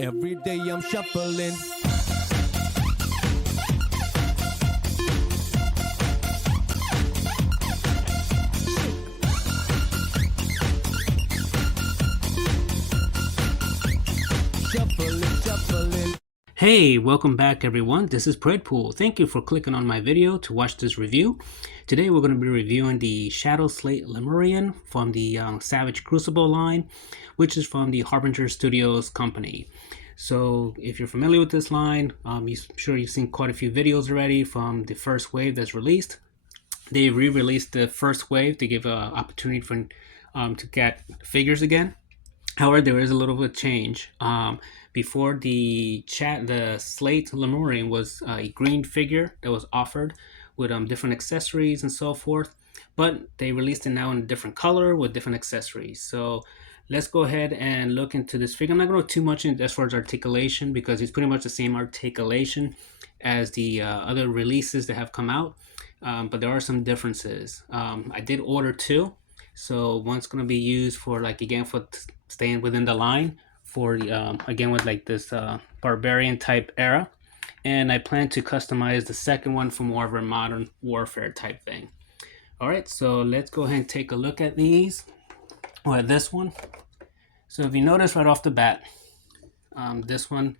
Every day I'm shuffling. Shuffling. Hey, welcome back everyone. This is Predpool. Thank you for clicking on my video to watch this review. Today we're going to be reviewing the Shadow Slate Lemurian from the Savage Crucible line, which is from the Harbinger Studios company. So if you're familiar with this line, I'm sure you've seen quite a few videos already from the first wave that's released. They re-released the first wave to give an opportunity for to get figures again. However, there is a little bit of change. Before the Slate Lemurian was a green figure that was offered with different accessories and so forth, but they released it now in a different color with different accessories. So let's go ahead and look into this figure. I'm not going to go too much in as far as articulation because it's pretty much the same articulation as the other releases that have come out, but there are some differences. I did order two. So one's going to be used for for staying within the line for again with this barbarian type era, and I plan to customize the second one for more of a modern warfare type thing. All right, so let's go ahead and take a look at these or at this one. So if you notice right off the bat, this one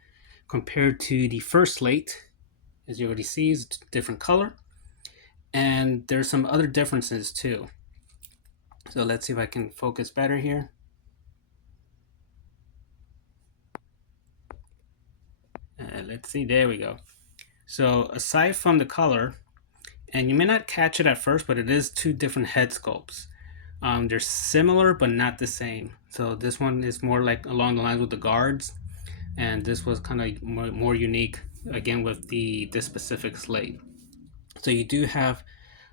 compared to the first Slate, as you already see, is a different color, and there's some other differences too. So let's see if I can focus better here. Let's see, there we go. So aside from the color, and you may not catch it at first, but it is two different head sculpts. They're similar, but not the same. So this one is more like along the lines with the guards, and this was kind of more unique, again, with this specific Slate. So you do have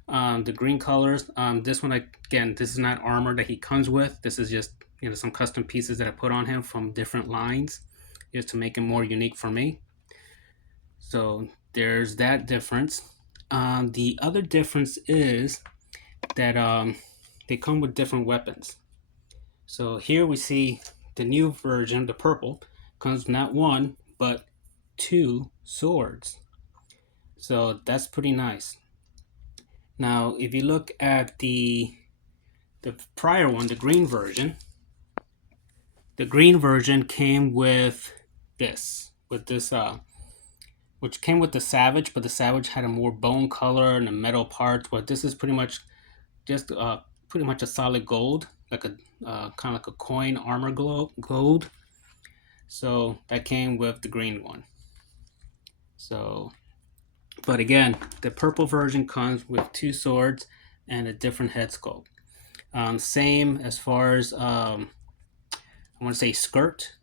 the green colors. This one, again, this is not armor that he comes with. This is just some custom pieces that I put on him from different lines, just to make him more unique for me. So there's that difference. The other difference is that they come with different weapons. So here we see the new version, the purple, comes not one but two swords. So that's pretty nice. Now, if you look at the prior one, the green version came with this, which came with the Savage, but the Savage had a more bone color and the metal parts. But this is pretty much just pretty much a solid gold, like a kind of like a coin armor gold. So that came with the green one. So, but again, the purple version comes with two swords and a different head sculpt. Same as far as I want to say skirt,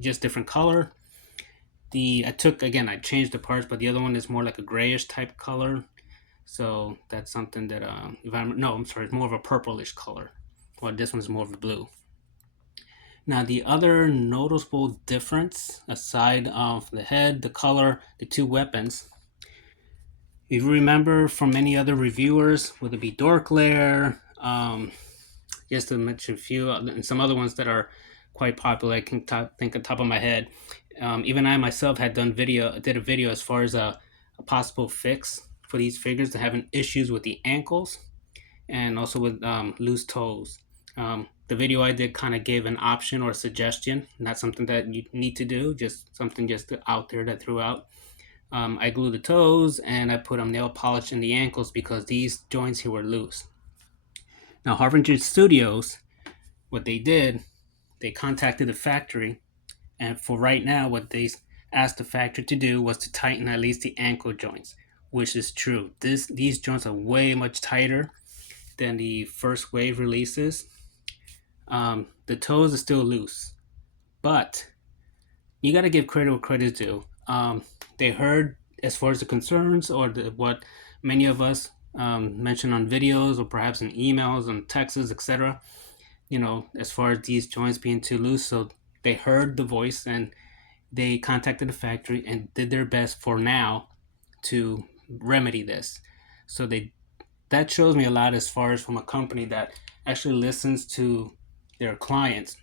just different color. I changed the parts, but the other one is more like a grayish type color. So that's something that it's more of a purplish color. Well, this one's more of a blue. Now the other noticeable difference, aside of the head, the color, the two weapons, if you remember from many other reviewers, whether it be Dorklair, just to mention a few, and some other ones that are quite popular, I can think on top of my head. Even I myself did a video as far as a possible fix for these figures that having issues with the ankles and also with loose toes. The video I did kind of gave an option or a suggestion, not something that you need to do, just something just out there that threw out. I glued the toes and I put nail polish in the ankles because these joints here were loose. Now Harbinger Studios, what they did, they contacted the factory, and for right now what they asked the factory to do was to tighten at least the ankle joints, which is true. These joints are way much tighter than the first wave releases. The toes are still loose, but you got to give credit where credit is due. They heard as far as the concerns or what many of us mentioned on videos or perhaps in emails and texts, etc. As far as these joints being too loose. So they heard the voice and they contacted the factory and did their best for now to remedy this. So that shows me a lot as far as from a company that actually listens to their clients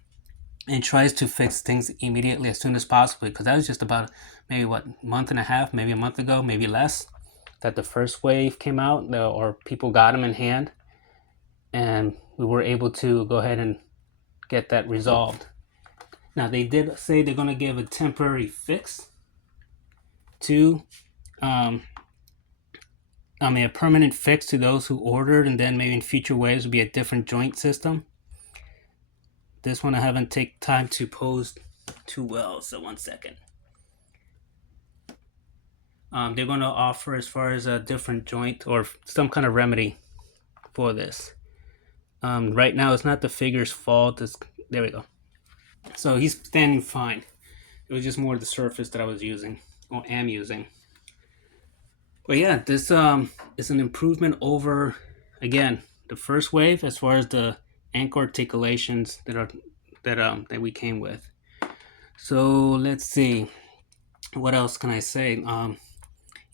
and tries to fix things immediately as soon as possible, because that was just about maybe what, month and a half, maybe a month ago, maybe less, that the first wave came out, or people got them in hand, and we were able to go ahead and get that resolved. Now they did say they're going to give a temporary fix to, a permanent fix to those who ordered, and then maybe in future waves will be a different joint system. This one I haven't taken time to pose too well, so 1 second. They're going to offer as far as a different joint or some kind of remedy for this. Right now, it's not the figure's fault. There we go. So he's standing fine. It was just more the surface that I was using, or am using. But yeah, this is an improvement over, again, the first wave as far as the ankle articulations that we came with. So let's see, what else can I say?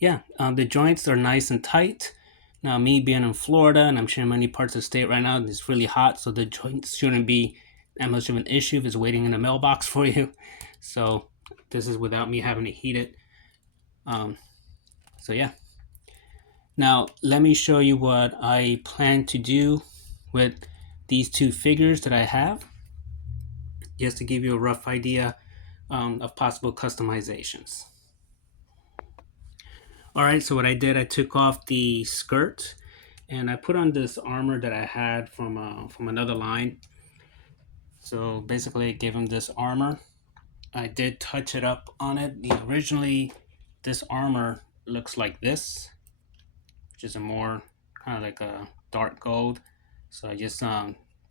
The joints are nice and tight. Now, me being in Florida, and I'm sure in many parts of the state right now, it's really hot, so the joints shouldn't be that much of an issue if it's waiting in the mailbox for you. So this is without me having to heat it. So yeah. Now, let me show you what I plan to do with these two figures that I have, just to give you a rough idea of possible customizations. All right, so what I did, I took off the skirt and I put on this armor that I had from another line. So basically, I gave him this armor. I did touch it up on it. Originally, this armor looks like this, which is a more kind of like a dark gold. So I just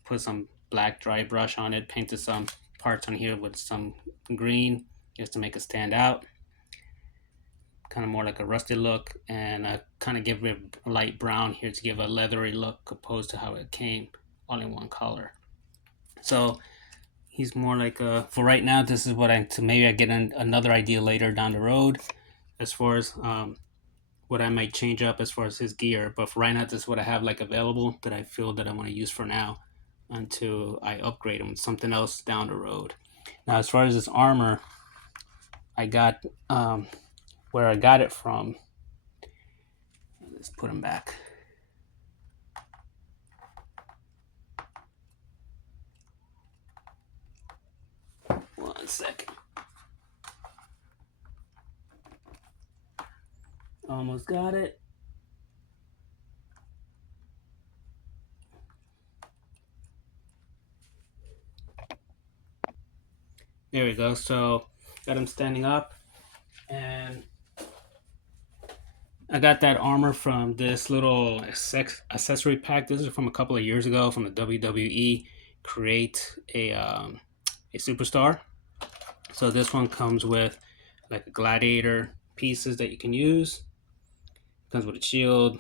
put some black dry brush on it, painted some parts on here with some green just to make it stand out. Kind of more like a rusty look, and I kind of give it a light brown here to give a leathery look opposed to how it came all in one color. So he's more like for right now, this is what maybe I get another idea later down the road as far as what I might change up as far as his gear. But for right now, this is what I have like available that I feel that I want to use for now until I upgrade him with something else down the road. Now, as far as this armor, I got where I got it from. Let's put him back. One second. Almost got it. There we go. So got him standing up, and I got that armor from this little accessory pack. This is from a couple of years ago from the WWE Create a Superstar. So this one comes with like a gladiator pieces that you can use. It comes with a shield,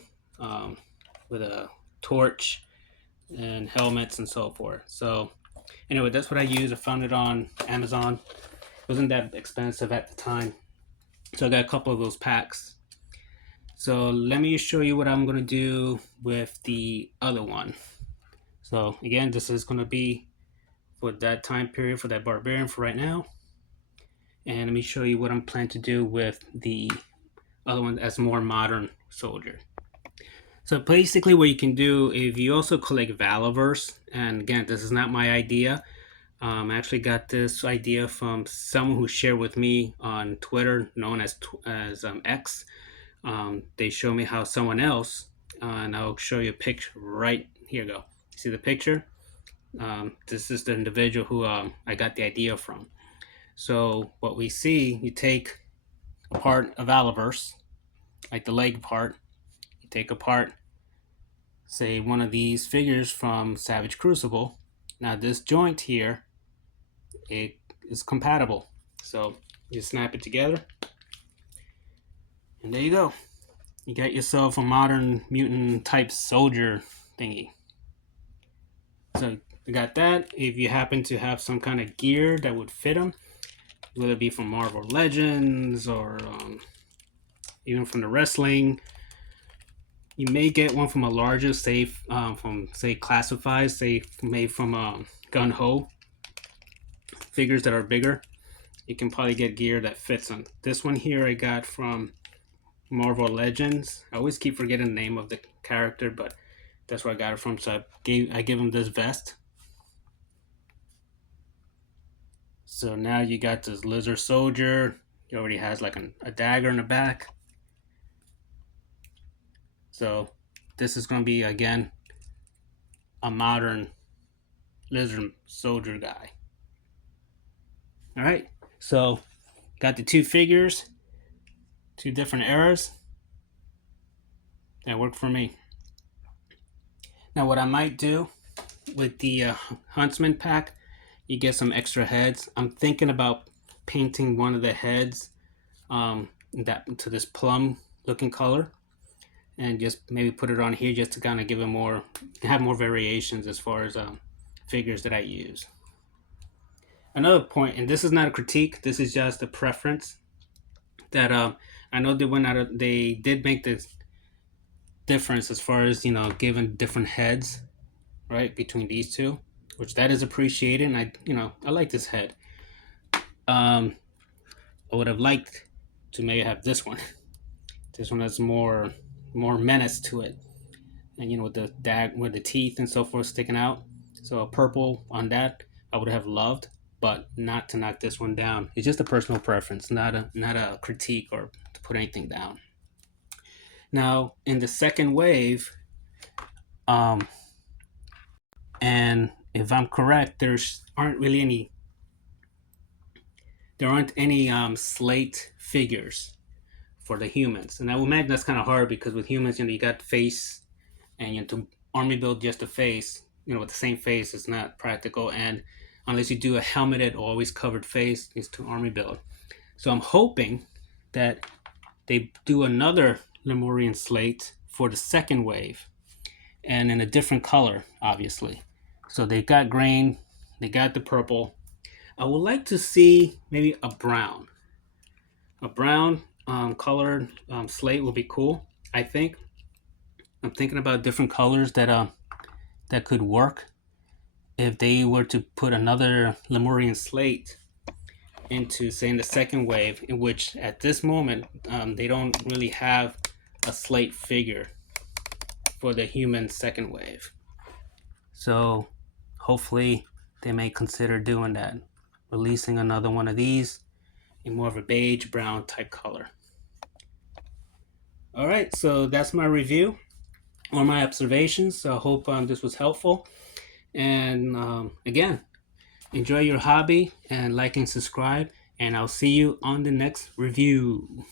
with a torch, and helmets and so forth. So anyway, that's what I use. I found it on Amazon. It wasn't that expensive at the time. So I got a couple of those packs. So let me show you what I'm going to do with the other one. So again, this is going to be for that time period for that barbarian for right now. And let me show you what I'm planning to do with the other one as more modern soldier. So basically what you can do, if you also collect Valaverse, and again, this is not my idea. I actually got this idea from someone who shared with me on Twitter, known as X. They show me how someone else, and I'll show you a picture right here. Go. See the picture? This is the individual who I got the idea from. So what we see, you take apart a Valaverse, like the leg part. You take apart, say, one of these figures from Savage Crucible. Now this joint here, it is compatible. So you snap it together, and there you go. You got yourself a modern mutant type soldier thingy. So you got that. If you happen to have some kind of gear that would fit them, whether it be from Marvel Legends or even from the wrestling, you may get one from a larger, say from say Classified, say made from Gun Ho. figures that are bigger, you can probably get gear that fits them. This one here I got from Marvel Legends. I always keep forgetting the name of the character, but that's where I got it from. So I give him this vest. So now you got this lizard soldier. He already has like a dagger in the back. So this is going to be, again, a modern lizard soldier guy. All right, so got the two figures, two different eras. That worked for me. Now what I might do with the Huntsman pack, you get some extra heads. I'm thinking about painting one of the heads that to this plum looking color, and just maybe put it on here just to kind of give it more, have more variations as far as figures that I use. Another point, and this is not a critique, this is just a preference, that I know they did make this difference as far as, giving different heads, right, between these two, which that is appreciated. And I like this head. I would have liked to maybe have this one. This one has more menace to it, and with the teeth and so forth sticking out. So a purple on that I would have loved, but not to knock this one down. It's just a personal preference, not a critique or to put anything down. Now in the second wave, and if I'm correct, there aren't any Slate figures for the humans, and I would imagine that's kind of hard because with humans, you got face, and to army build just a face, with the same face is not practical, and unless you do a helmeted or always covered face, is to army build. So I'm hoping that they do another Lemurian Slate for the second wave, and in a different color, obviously. So they got green, they got the purple. I would like to see maybe a brown colored slate would be cool. I think I'm thinking about different colors that could work if they were to put another Lemurian Slate into, say, in the second wave, in which at this moment they don't really have a Slate figure for the human second wave. So hopefully they may consider doing that, releasing another one of these in more of a beige brown type color. All right, so that's my review or my observations. So I hope this was helpful. And again, enjoy your hobby and like and subscribe. And I'll see you on the next review.